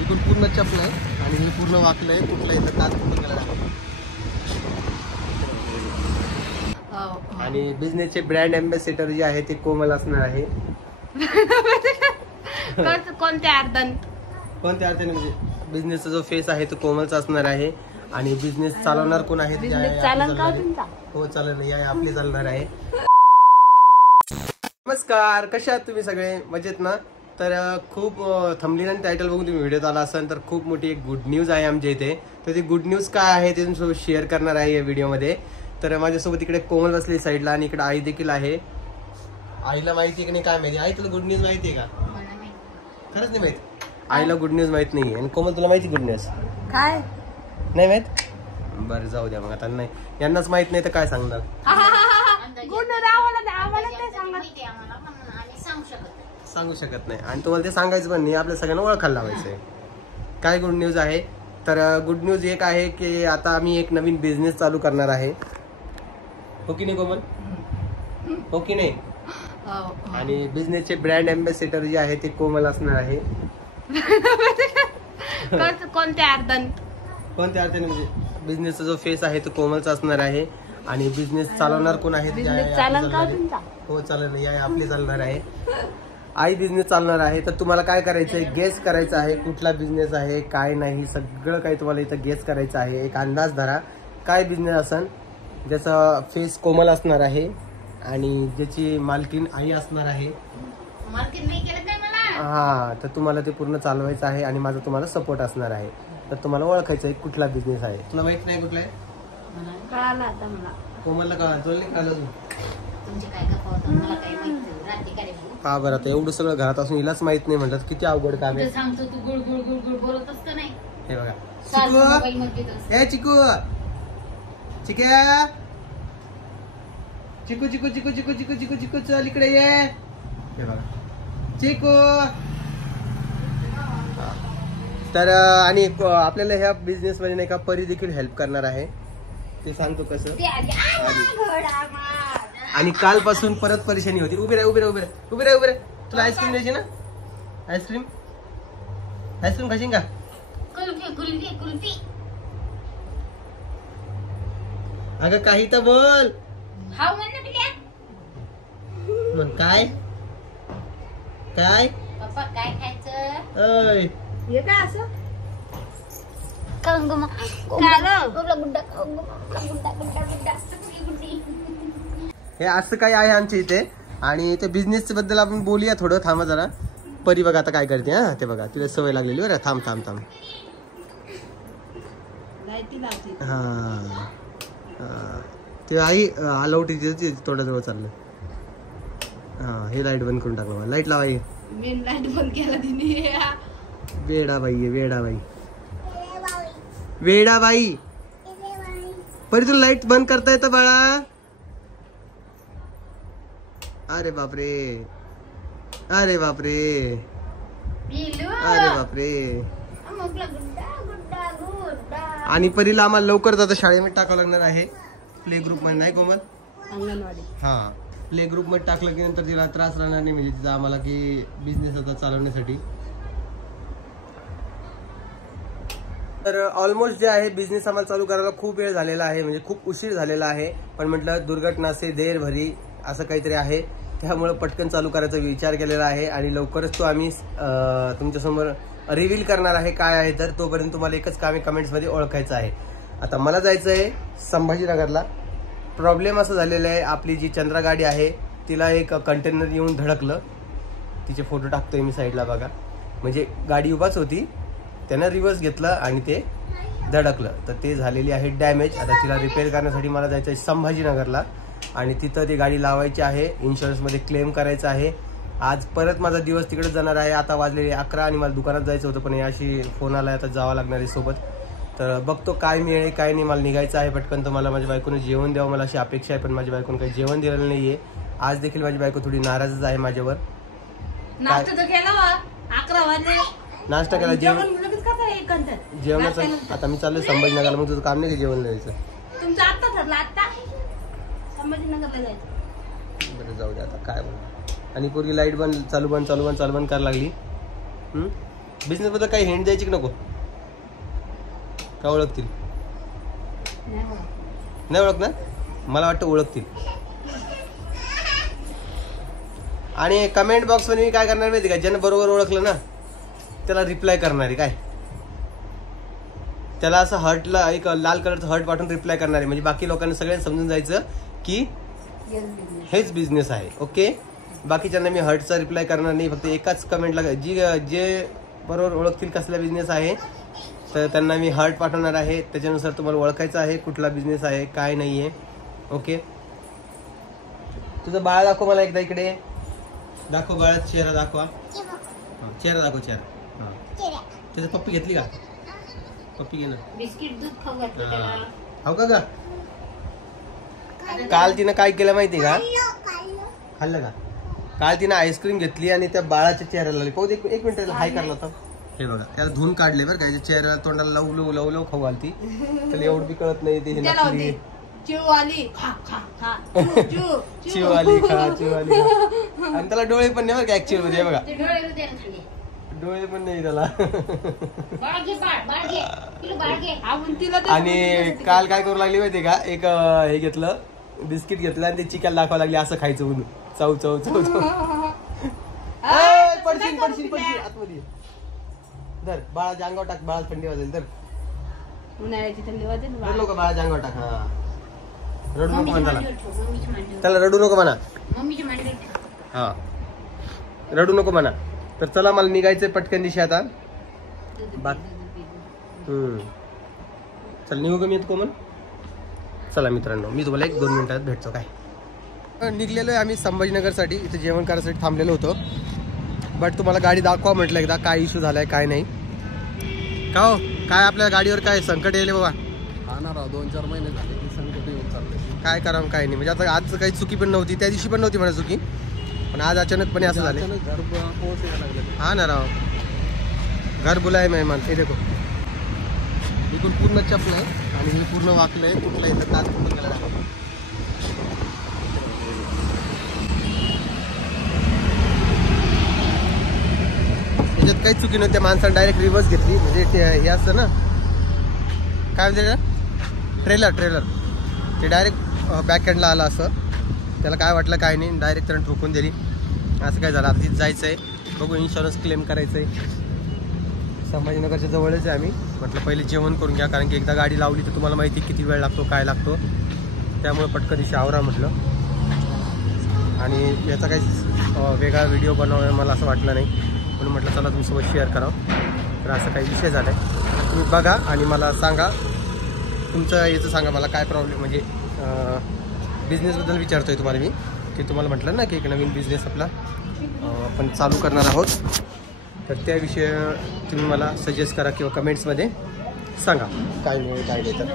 इकडून पूर्ण चपलं आहे आणि हे पूर्ण वाकलं आहे. कुठला इथं काच पूर्ण केला आहे. आणि बिझनेसचे ब्रँड अँबॅसेडर जे आहे ते कोमल असणार आहे. कोणत्या अर्थाने म्हणजे बिझनेसचा जो फेस आहे तो कोमलचा असणार आहे. आणि बिझनेस चालवणार कोण आहे? हो चालेल, या आपली चालणार आहे. नमस्कार, कशा आहात तुम्ही सगळे? मजेत ना? तर खूप थंबनेल आणि टायटल बघून तुम्ही व्हिडिओत आला असाल तर खूप मोठी एक गुड न्यूज आहे आमच्या इथे. तर ती गुड न्यूज काय आहे ते तुमच्यासोबत शेअर करणार आहे या व्हिडिओमध्ये. तर माझ्यासोबत इकडे कोमल बसली साईडला आणि इकडे आई देखील आहे. आईला माहिती आहे की नाही काय माहिती? आई तुला गुड न्यूज माहिती आहे का? खरंच नाही माहित. आईला गुड न्यूज माहित नाही. आणि कोमल तुला माहिती गुड न्यूज काय नाही माहित? बरं जाऊ द्या मग, आता नाही यांनाच माहित नाही तर काय सांगणार. सांगू शकत नाही आणि तुम्हाला ते सांगायचं पण नाही. आपल्या सगळ्यांना ओळखायला लावायचंय. काय गुड न्यूज आहे? तर गुड न्यूज एक आहे की आता आम्ही एक नवीन बिझनेस चालू करणार आहे. हो की नाही कोमल? हो की नाही? आणि बिझनेसचे ब्रँड अँबॅसेडर जे आहे ते कोमल असणार आहे. कोणत्या अर्थाने म्हणजे बिझनेसचा जो फेस आहे तो कोमलचा असणार आहे. आणि बिझनेस चालवणार कोण आहे? हो चालेल, या आपली चालणार आहे. आई बिझनेस चालणार आहे. तर तुम्हाला काय करायचंय? गेस करायचं आहे कुठला बिझनेस आहे काय नाही, सगळं काही तुम्हाला इथं गेस करायचं आहे. एक अंदाज धरा काय बिझनेस असेल ज्याचा फेस कोमल असणार आहे आणि ज्याची मालकीन आई असणार आहे. हा, तर तुम्हाला ते पूर्ण चालवायचं आहे आणि माझा तुम्हाला सपोर्ट असणार आहे. तर तुम्हाला ओळखायचं आहे कुठला बिझनेस आहे. तुला माहित नाही कुठला आहे? कळालं आता मला. कोमलला कळालं का बरं? आता एवढं सगळं घरात असून हिलाच माहित नाही म्हटलं किती अवघड काम आहे. हे बघा चिकू, चिक्या, चिकू चिकू चिकू चिकू चिकू चिकू चिकू चल इकडे ये. हे बघा चिकू. तर आणि आपल्याला ह्या बिझनेस मध्ये नाही का परी देखील हेल्प करणार आहे. ते सांगतो कसं. आणि कालपासून परत परेशानी होती. उभी रे. तुला आईस्क्रीम द्यायची ना? आईस्क्रीम खाशील का? अगं काही तर बोल. मग काय खायचं? हे काय असं? हे असं काय आहे आमच्या इथे. आणि ते बिझनेस बद्दल आपण बोलूया थोडं. थांबा जरा. परी बघा आता काय करते. हा ते बघा तिला सवय लागलेली बरं. थांब. हा ते आई आलवटी तोंडाजवळ चाललं. हा हे लाईट बंद करून टाकलं. लाईट लावा. मेन लाईट बंद केला तिने. वेडाबाई परी तुला लाईट बंद करता येतं बाळा? अरे बापरे. आणि परीला आम्हाला लवकर जाता शाळेमध्ये टाकावं लागणार आहे. प्ले ग्रुप मध्ये नाही कोमल? अंगणवाडी. हा प्ले ग्रुप मध्ये टाकलं की नंतर तिला त्रास राहणार नाही म्हणजे तिचा आम्हाला की बिझनेस आता चालवण्यासाठी. तर ऑलमोस्ट जे आहे बिझनेस आम्हाला चालू करायला खूप वेळ झालेला आहे. म्हणजे खूप उशीर झालेला आहे. पण म्हटलं दुर्घटना से देर भरी असं काहीतरी आहे. त्यामुळे पटकन चालू करायचा विचार केलेला आहे. आणि लवकरच तो आम्ही तुमच्यासमोर रिव्हील करणार आहे काय आहे. तर तोपर्यंत तुम्हाला एकच काम कमेंट्समध्ये ओळखायचं आहे. आता मला जायचं आहे संभाजीनगरला. प्रॉब्लेम असं झालेला आहे आपली जी चंद्रा गाडी आहे तिला एक कंटेनर येऊन धडकलं. तिचे फोटो टाकतोय मी साईडला बघा. म्हणजे गाडी उभाच होती, त्यानं रिव्हर्स घेतलं आणि ते धडकलं. तर ते झालेली आहे डॅमेज. आता तिला रिपेअर करण्यासाठी मला जायचं आहे संभाजीनगरला आणि तिथं ती गाडी लावायची आहे. इन्शुरन्समध्ये क्लेम करायचं आहे. आज परत माझा दिवस तिकडे जाणार आहे. आता वाजलेले 11 आणि मला दुकानात जायचं होतं पण याशी फोन आला आता जावं लागणार आहे सोबत. तर बघतो काय मिळेल काय नाही. मला निघायचं आहे पटकन. तर मला माझ्या बायकोने जेवण द्यावं मला अशी अपेक्षा आहे. पण माझ्या बायकोने काही जेवण दिलेलं नाहीये. आज देखील माझी बायको थोडी नाराजच आहे माझ्यावर. नाश्ता केला 11 वाजले. नाश्ता केला. जेवणाचं आता मी चाललोय संभाजीनगरला. मग तुझं काम नाही का जेवण द्यायचं? तुमचं आता ठरलं आता संभाजीनगरला जायचं. बरं जाऊ दे आता काय बोल. आणि पूर्वी लाईट बंद चालू बंद करायला लागली. बिझनेस बद्दल काही हिंट द्यायची की नको? का ओळखतील? नाही ओळखणार? मला वाटतं ओळखतील. आणि कमेंट बॉक्स मध्ये मी काय करणार माहिती का, ज्यानं बरोबर ओळखलं ना त्याला रिप्लाय करणार आहे. काय त्याला असं हर्टला एक लाल कलरचं हर्ट पाठवून रिप्लाय करणार आहे, म्हणजे बाकी लोकांना सगळ्यांना समजून जायचं की हेच बिझनेस आहे. ओके, बाकीच्यांना मी हर्टचा रिप्लाय करणार नाही. फक्त एकाच कमेंटला जे बरोबर ओळखतील कसला बिझनेस आहे तर त्यांना मी हर्ट पाठवणार आहे. त्याच्यानुसार तुम्हाला ओळखायचं आहे कुठला बिझनेस आहे काय नाही आहे. ओके, तुझं बाळा दाखव मला एकदा. इकडे दाखव बाळा, चेहरा दाखवा. चेहरा दाखव, चेहरा. त्याची पप्पी घेतली का? पप्पी घे ना. बिस्किट दूध खाऊ घातलं त्याला. हो का? काल तिनं काय केलं माहिती का? खाल्लं का? काल तिनं आईस्क्रीम घेतली आणि त्या बाळाच्या चेहऱ्याला लावली. पाहू एक मिनिट हाय करला होता. हे बघा, त्याला धुवून काढले बरं का. चेहऱ्याला तोंडाला लवलव खाऊ घालती. त्याला एवढं बी कळत नाही ते नकली. चिववाली खा खा खा चिववाली खा. आणि त्याला डोळे पण नाही बरं का ऍक्च्युअल मध्ये. बघा डोळे पण नाही त्याला. आणि काल काय करू लागली माहिती का, एक हे घेतलं बिस्किट घेतलं आणि ते चिकायला दाखवा लागली असं खायचं म्हणून. चव चव चव चव. पडशील आतमध्ये. धर बाळाच्या अंगावर टाक, बाळा थंडी वाजेल. तर उन्हाळ्याची थंडी वाजेल लोक बाळाच्या अंगावर टाक. हा, रडू नको म्हणा त्याला, रडू नको म्हणा. हा, रडू नको म्हणा. तर चला मला निघायचंय पटकन दिशा आता. चल निघू का मी कोमल? चला मित्रांनो, मी तुम्हाला 1-2 मिनिटात भेटतो. काय निघलेलो आहे आम्ही संभाजीनगरसाठी. इथे जेवण करायसाठी थांबलेलो होतो. बट तुम्हाला गाडी दाखवा म्हटलं एकदा, काय इश्यू झालाय काय नाही. का हो, काय आपल्या गाडीवर काय संकट येईल बाबा? हा ना राव, 2-4 महिने झाले की संकट येऊन चाललंय. काय करावं काय नाही. म्हणजे आता आज काही चुकी पण नव्हती, त्या दिवशी पण नव्हती म्हणा चुकी, पण आज अचानकपणे असं झालं. घर पोहोचायला लागलं. हा ना राव, घर बुलाय मेहमान. हे देखो, इकडून पूर्ण चपलं आहे आणि हे पूर्ण वाकलंय. कुठला इथं तास पूर्ण गेला आहे. त्याच्यात काहीच चुकी नव्हती. त्या माणसाने डायरेक्ट रिव्हर्स घेतली. म्हणजे ते हे असतं ना, काय म्हणते ट्रेलर ते डायरेक्ट बॅक हँडला आलं असं. त्याला काय वाटलं काय नाही, डायरेक्ट त्यानं ठोकून दिली. असं काय झालं. आता तिथं जायचं आहे, बघू इन्शुरन्स क्लेम करायचं आहे. संभाजीनगरच्या जवळच आहे आम्ही. म्हटलं पहिले जेवण करून घ्या, कारण की एकदा गाडी लावली तर तुम्हाला माहिती किती वेळ लागतो काय लागतो. त्यामुळे पटकन दिवशी आवरा म्हटलं. आणि याचा काही वेगळा व्हिडिओ बनवावा मला असं वाटलं नाही, म्हणून म्हटलं चला तुमच्यासोबत शेअर करावं. तर असं काही विषय झाला आहे, तुम्ही बघा आणि मला सांगा. तुमचं याचं सांगा मला काय प्रॉब्लेम. म्हणजे बिझनेसबद्दल विचारतो आहे तुम्हाला मी, की तुम्हाला म्हटलं ना की एक नवीन बिझनेस आपला आपण चालू करणार आहोत. तर त्याविषयी तुम्ही मला सजेस्ट करा किंवा कमेंट्समध्ये सांगा काय नाही. तर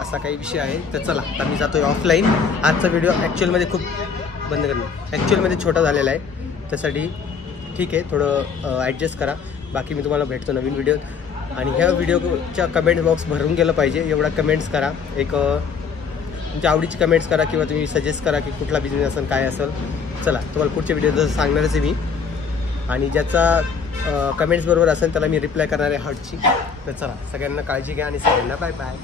असा काही विषय आहे. तर चला आता मी जातो आहे ऑफलाईन. आजचा व्हिडिओ ॲक्च्युअलमध्ये खूप बंद करणं ॲक्च्युअलमध्ये छोटा झालेला आहे, त्यासाठी ठीक आहे थोडं ॲडजस्ट करा. बाकी मी तुम्हाला भेटतो नवीन व्हिडिओ. आणि ह्या व्हिडिओच्या कमेंट बॉक्स भरून गेलं पाहिजे एवढा कमेंट्स करा. एक तुमच्या आवडीची कमेंट्स करा किंवा तुम्ही सजेस्ट करा की कुठला बिझनेस असेल काय असेल. चला तुम्हाला पुढच्या व्हिडिओ सांगणारच आहे मी. आणि ज्याचा कमेंट्स बरोबर असेल त्याला मी रिप्लाय करणार आहे हर्टची. तर चला सगळ्यांना काळजी घ्या आणि सगळ्यांना बाय बाय.